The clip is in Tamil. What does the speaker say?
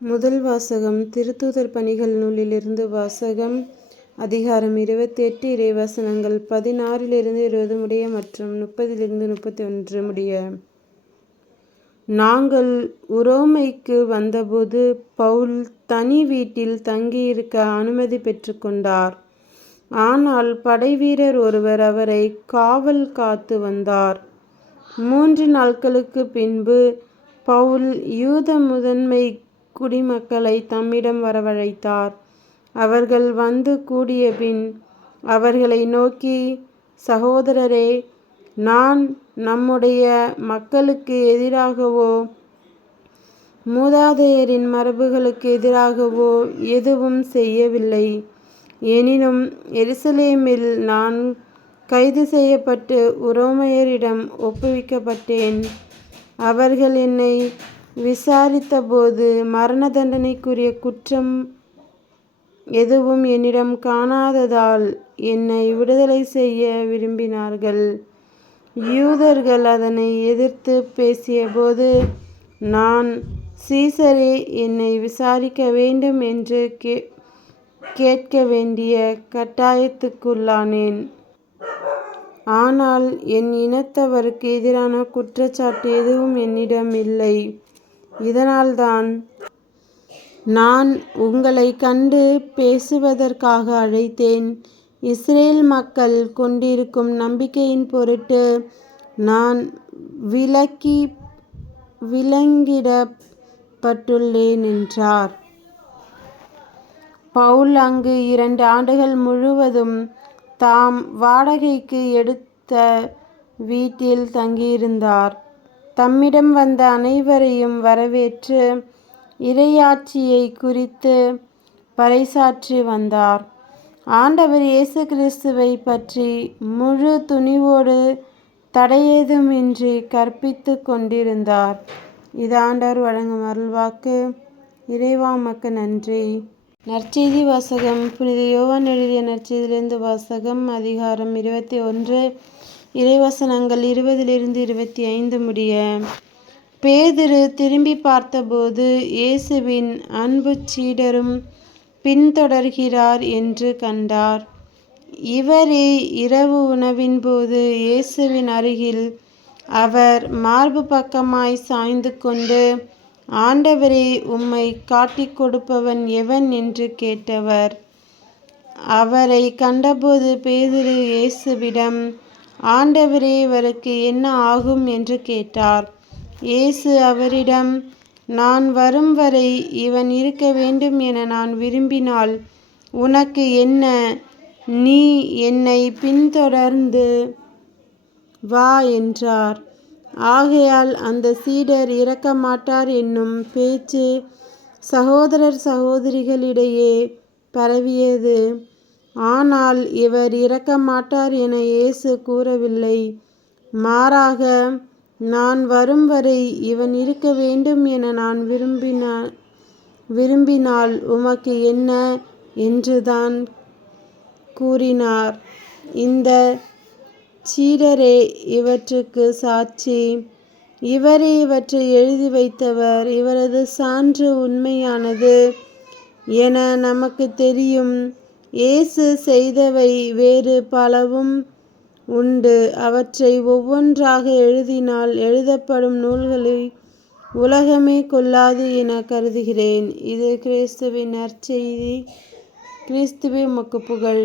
முதல் வாசகம் திருத்தூதர் பணிகள் நூலிலிருந்து வாசகம். அதிகாரம் 28, இறைவசனங்கள் 16-20 முடிய மற்றும் 30-31 முடிய. நாங்கள் உரோமைக்கு வந்தபோது பவுல் தனி வீட்டில் தங்கியிருக்க அனுமதி பெற்றுக்கொண்டார். ஆனால் படைவீரர் ஒருவர் அவரை காவல் காத்து வந்தார். 3 நாட்களுக்கு பின்பு பவுல் யூத முதன்மை குடிமக்களை தம்மிடம் வரவழைத்தார். அவர்கள் வந்து கூடியபின் அவர்களை நோக்கி, சகோதரரே, நான் நம்முடைய மக்களுக்கு எதிராகவோ மூதாதையரின் மரபுகளுக்கு எதிராகவோ எதுவும் செய்யவில்லை. எனினும் எருசலேமில் நான் கைது செய்யப்பட்டு உரோமையரிடம் ஒப்புவிக்கப்பட்டேன். அவர்கள் என்னை விசாரித்தபோது மரண தண்டனைக்குரிய குற்றம் எதுவும் என்னிடம் காணாததால் என்னை விடுதலை செய்ய விரும்பினார்கள். யூதர்கள் அதனை எதிர்த்து பேசியபோது நான் சீசரே என்னை விசாரிக்க வேண்டும் என்று கேட்க வேண்டிய கட்டாயத்துக்குள்ளானேன். ஆனால் என் இனத்தவருக்கு எதிரான குற்றச்சாட்டு எதுவும் என்னிடம் இல்லை. இதனால்தான் நான் உங்களை கண்டு பேசுவதற்காக அழைத்தேன். இஸ்ரேல் மக்கள் கொண்டிருக்கும் நம்பிக்கையின் பொருட்டு நான் விலங்கிடப்பட்டுள்ளேன் என்றார். பவுல் அங்கு 2 ஆண்டுகள் முழுவதும் தாம் வாடகைக்கு எடுத்த வீட்டில் தங்கியிருந்தார். தம்மிடம் வந்த அனைவரையும் வரவேற்று இறையாட்சியை குறித்து பறைசாற்றி வந்தார். ஆண்டவர் இயேசு கிறிஸ்துவை பற்றி முழு துணிவோடு தடையேதுமின்றி கற்பித்து கொண்டிருந்தார். இது ஆண்டவர் வழங்கும் அருள்வாக்கு. இறைவா உமக்கு நன்றி. நற்செய்தி வாசகம். புனித யோவான் எழுதிய நற்செய்தியிலிருந்து வாசகம். அதிகாரம் 21, இறைவசனங்கள் 20-25 முடிய. பேதுரு திரும்பி பார்த்தபோது இயேசுவின் அன்புச் சீடரும் பின்தொடர்கிறார் என்று கண்டார். இவரே இரவு உணவின் போது இயேசுவின் அருகில் அவர் மார்பு பக்கமாய் சாய்ந்து கொண்டு, ஆண்டவரே, உம்மை காட்டிக் கொடுப்பவன் எவன் என்று கேட்டவர். அவரை கண்டபோது பேதுரு இயேசுவிடம், ஆண்டவரே, இவருக்கு என்ன ஆகும் என்று கேட்டார். இயேசு அவரிடம், நான் வரும் வரை இவன் இருக்க வேண்டும் என நான் விரும்பினால் உனக்கு என்ன? நீ என்னை பின்தொடர்ந்து வா என்றார். ஆகையால் அந்த சீடர் இறக்க மாட்டார் என்னும் பேச்சு சகோதரர் சகோதரிகளிடையே பரவியது. ஆனால் இவர் இறக்க மாட்டார் என இயேசு கூறவில்லை. மாறாக, நான் வரும் வரை இவன் இருக்க வேண்டும் என நான் விரும்பினால் உமக்கு என்ன என்றுதான் கூறினார். இந்த சீடரே இவற்றுக்கு சாட்சி. இவரே இவற்றை எழுதி வைத்தவர். இவரது சான்று உண்மையானது என நமக்கு தெரியும். இயேசு செய்தவை வேறு பலவும் உண்டு. அவற்றை ஒவ்வொன்றாக எழுதினால் எழுதப்படும் நூல்களை உலகமே கொள்ளாது என கருதுகிறேன். இது கிறிஸ்துவின் நற்செய்தி. கிறிஸ்துவே உமக்கு புகழ்.